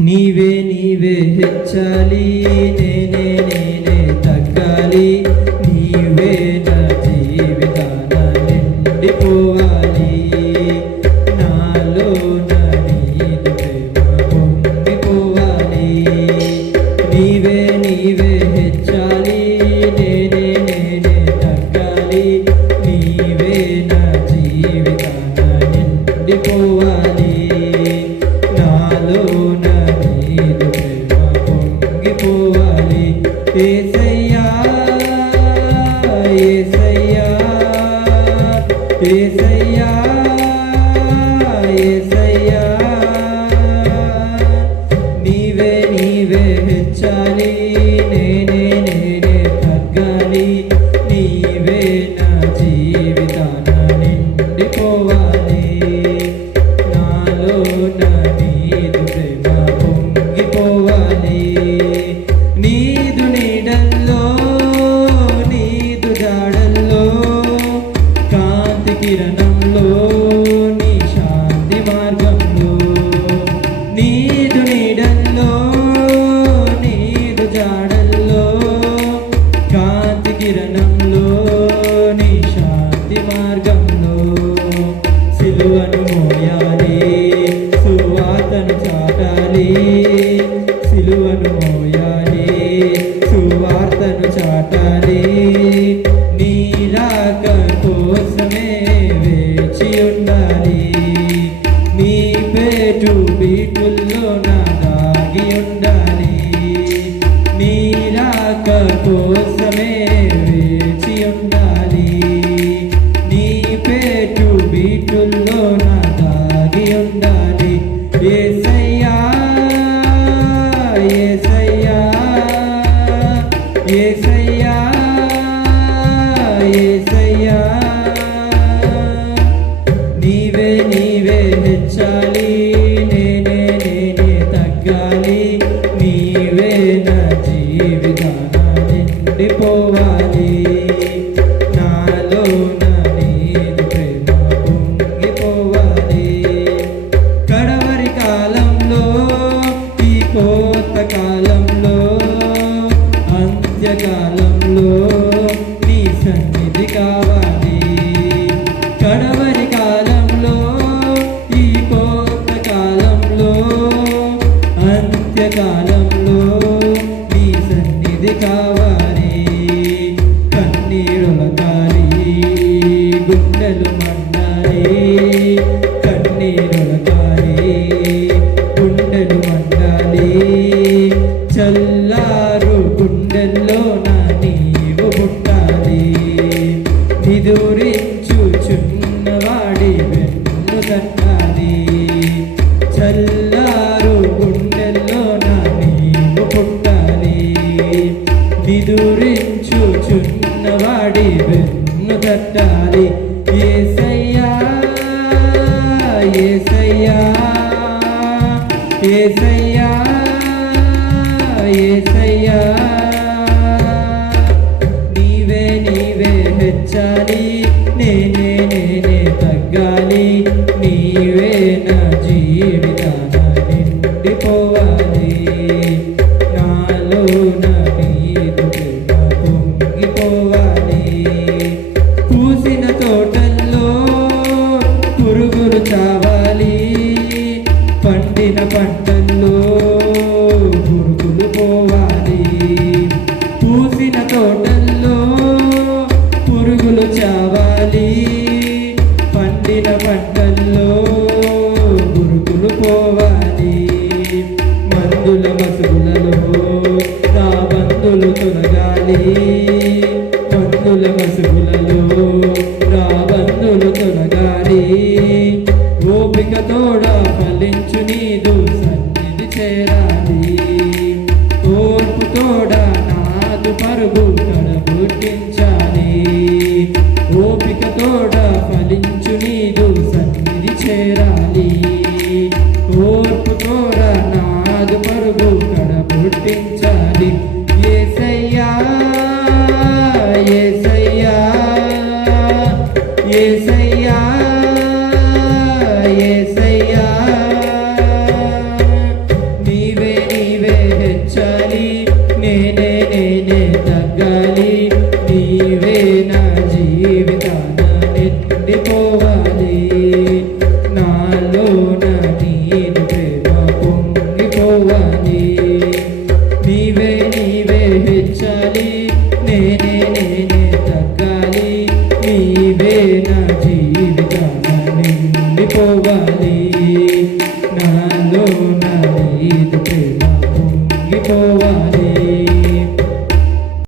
నీవే నీవే హెచ్చాలి, నేనే నేనే తగ్గాలి. నీవే నా జీవితాన నిండిపోవాలి. నాలో నా నీదు ప్రేమ పొంగిపోవాలి. నీవే నీవే హెచ్చాలి, నేనే నేనే తగ్గాలి. నీవే నా జీవితాన నిండిపోవాలి. నాలో నా నీదు ప్రేమ పొంగిపోవాలి. యేసయ్యా యేసయ్యా యేసయ్యా యేసయ్యా, నీవే నీవే హెచ్చాలి, నేనే నేనే తగ్గాలి. నీవే నా జీవితాన నిండిపోవాలి. నాలో నా నీదు ప్రేమ పొంగిపోవాలి. నీదు నీడల్లో నీదు జాడల్లో కాంతి కిరణంలో నీ శాంతి మార్గంలో. నీదు నీడల్లో నీదు జాడల్లో కాంతి కిరణంలో నీ శాంతి మార్గంలో. సిలువను మోయాలి, సువార్తను చాటాలి. సిలువను మోయాలి, సువార్తను చాటాలి. నీ రాక కోసమే వేచి ఉండాలి. నీ పేటు బీటుల్లో నా దాగి ఉండాలి. నీ రాక కోసమే వేచి ఉండాలి. నీ పేటు బీటుల్లో నా దాగి ఉండాలి. యేసయ్యా యేసయ్యా యేసయ్యా యేసయ్యా, నీవే నీవే హెచ్చాలి, నేనే నేనే తగ్గాలి. నీవే నా జీవితాన నిండిపోవాలి. నాలో నా నీదు ప్రేమ పొంగిపోవాలి. కడవరి కాలంలో ఈ కోత కాలంలో అంత్యకాలంలో నీ సన్నిధి కావాలి. కడవరి కాలంలో ఈ కోత కాలంలో అంత్యకాలంలో నీ సన్నిధి కావాలి. కన్నీరులకాలి, గుండెలు మండాలి. కన్నీరులకాలి, గుండెలు మండాలి. చల్లారు గుండెల్లో నా నీవు పుట్టాలి. నిదురించుచున్నవాడి వెన్ను తట్టాలి. చల్లారు గుండెల్లో నా నీవు పుట్టాలి. నిదురించుచున్నవాడి వెన్ను తట్టాలి. యేసయ్యా యేసయ్యా యేసయ్యా యేసయ్యా, నీవే నీవే హెచ్చాలి, నేనే నేనే తగ్గాలి. నీవే నా జీవితాన నిండిపోవాలి. నాలో నా నీదు ప్రేమ పొంగిపోవాలి. పూసిన తోటల్లో పురుగులు చావాలి. పండిన పంటల్లో పురుగులు పోవాలి. పూసిన తోటల్లో పురుగులు చావాలి. పండిన పంటల్లో పురుగులు పోవాలి. మందుల మసుగులలో నా బంధులు తొలగాలి. మందుల మసుగులలో నా బంధులు తొలగాలి. ఓపిక తోడా ఫలించు నీదు సన్నిధి చేరాలి. ఓర్పు తోడా నాదు పరుగు కడబుట్టించాలి. ఓపిక తోడా ఫలించు నీదు సన్నిధి చేరాలి. ఓర్పు తోడా నాదు పరుగు కడబుట్టించాలి. యేసయ్యా యేసయ్యా యేసయ్యా యేసయ్యా, కావాలి